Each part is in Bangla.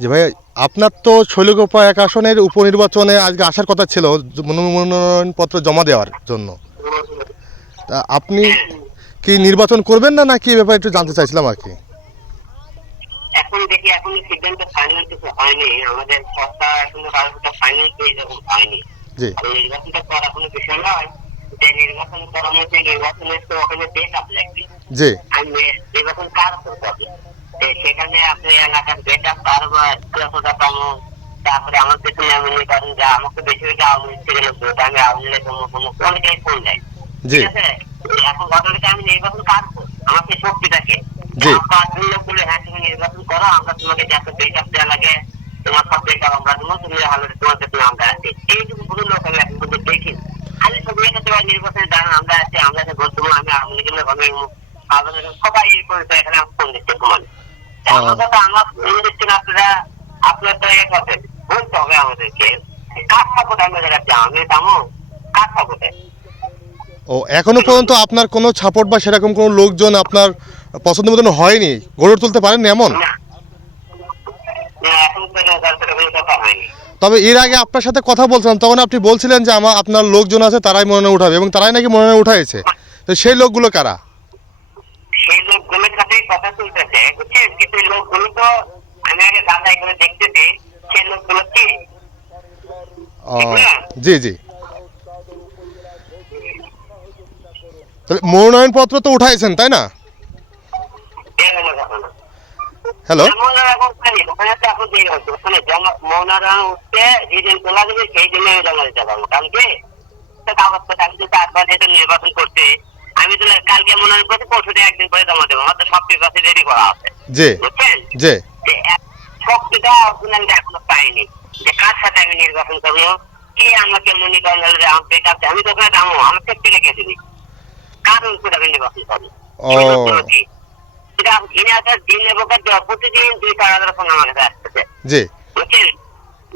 যে ভাই আপনার তো শৈলকুপা এক আসনের উপনির্বাচনে আজকে আসার কথা ছিল মনোনয়নপত্র জমা দেওয়ার জন্য। তা আপনি কি নির্বাচন করবেন না নাকি এই ব্যাপারে একটু জানতে চাইছিলাম আর কি? এখন দেখি এখন সিদ্ধান্ত ফাইনাল কিছু হয়নি। আমাদের এখনও ফাইনাল যখন হয়নি। জি। নির্বাচনটা করা কোনো বিষয় নয়। যে নির্বাচন নির্বাচনের তো ওখানে ডেট জি। আমি নির্বাচন কার করতে হবে সেখানে আপনি এলাকার কার পাবো। তারপরে আমার পেছনে করেন যে আমাকে বেশি বেশি ভোট, আমি লীগ অমুক অমুক অনেকেই ফোন দেয়। জি। ঠিক আছে? এখন ঘটনাটা আমি নির্বাচন কার আমার সেই শক্তিটাকে। বলে হ্যাঁ তুমি নির্বাচন করো আমরা তোমাকে যত বেকআপ দেওয়া লাগে। তোমার সব বেকআপ আমরা দেবো তুমি তোমার পেছনে আমরা আছি। এইটুকু কোনো লোক আমি এখন পর্যন্ত দেখি। খালি সব লেখাতে পারি নির্বাচনে দাঁড়ান আমরা আছি আমরা এসে ভোট দেবো আমি আওয়ামী লীগের আমি সবাই করেছে এখানে আমি ফোন দিচ্ছি। তোমার আমার কথা আমার ফোন দিচ্ছেন আপনারা আপনার তো করবেন বলতে হবে আমাদেরকে কার সাপোর্ট আমরা দেখাচ্ছি আমি দামো কার সাপোর্টে? ও এখনও পর্যন্ত আপনার কোনো সাপোর্ট বা সেরকম কোনো লোকজন আপনার পছন্দ মতন হয়নি? গড়ে তুলতে পারেন এমন? তবে এর আগে আপনার সাথে কথা বলছিলাম তখন আপনি বলছিলেন যে আমার আপনার লোকজন আছে তারাই মনোনয়ন উঠাবে এবং তারাই নাকি মনোনয়ন উঠাইছে। তো সেই লোকগুলো কারা সেই লোকগুলোর সাথেই কথা চলতেছে এই লোকগুলো তো আমি আগে যাচাই করে দেখতেছি সেই লোকগুলো কি? জি জি। তাহলে মনোনয়নপত্র তো উঠাইছেন তাই না? হ্যালো? সেই আমি তো চারবার যেহেতু নির্বাচন করতে আমি তো কালকে মনোনয়ন করছি পরশু দিন একদিন পরে জমা দেবো। আমার তো সব পেপার রেডি করা আছে। জি জি যে। শক্তিটা অরিজিনাল এখনও পাইনি। যে কার সাথে আমি নির্বাচন করব? কি আমাকে মনে করেন আমার বেকার আমি তো ওখানে দামো আমার সেফটি রেখে দিবি। কার উপর আমি নির্বাচন করব? ও। এই লোকগুলো কি? এটা দিনে একটা দিন নেব প্রতিদিন দুই চার হাজার ফোন আমার কাছে আসতেছে। জি। বুঝছেন?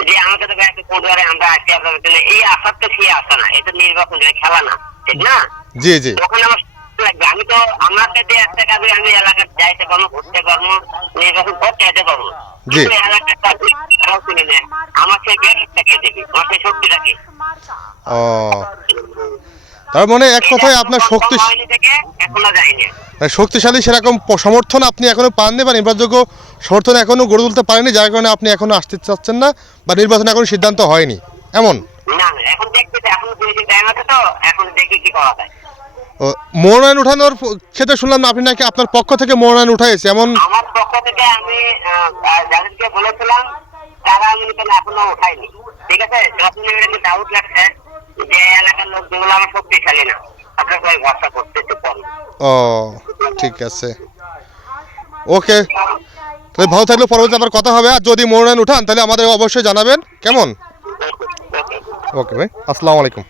যে আমার কাছে একটা কোন আমরা আছি আপনাদের জন্য। এই আশার তো সেই আশা না এটা নির্বাচন খেলা না ঠিক না? জি আমার লাগবে আমি তো আমার কাছে একটা কাজে আমি এলাকার যাইতে পারব ঘুরতে পারব নির্বাচন করতে যেতে পারব। কিন্তু এলাকার কাজ তারাও কিনে নেয়। আমার সেই ব্যাগটা কে আমার সেই শক্তিটা ও। তার মানে এক কথায় আপনার শক্তি শক্তিশালী সেরকম সমর্থন আপনি এখনও পাননি বা নির্ভরযোগ্য সমর্থন এখনও গড়ে তুলতে পারেনি যার কারণে আপনি এখনও আসতে চাচ্ছেন না বা নির্বাচনে এখনও সিদ্ধান্ত হয়নি। এমন? না না এখন দেখতে এখন দুই দিন টাইম আছে তো এখন দেখি কি করা যায়। ও, মনোনয়ন উঠানোর ক্ষেত্রে শুনলাম আপনি নাকি আপনার পক্ষ থেকে মনোনয়ন উঠাইছে এমন আমার পক্ষ থেকে আমি যাদেরকে বলেছিলাম তারা আমি কেন এখনও উঠাইনি। ঠিক আছে? যখন একটু ডাউট লাগছে যে এলাকার লোক যেগুলো আমার শক্তিশালী না। আপনার সবাই ভরসা করতেছে কম। ও ঠিক আছে। ওকে তাহলে ভালো থাকলে পরবর্তী আবার কথা হবে আর যদি মনোনয়ন উঠান তাহলে আমাদের অবশ্যই জানাবেন। কেমন? ওকে ভাই আসসালামু আলাইকুম।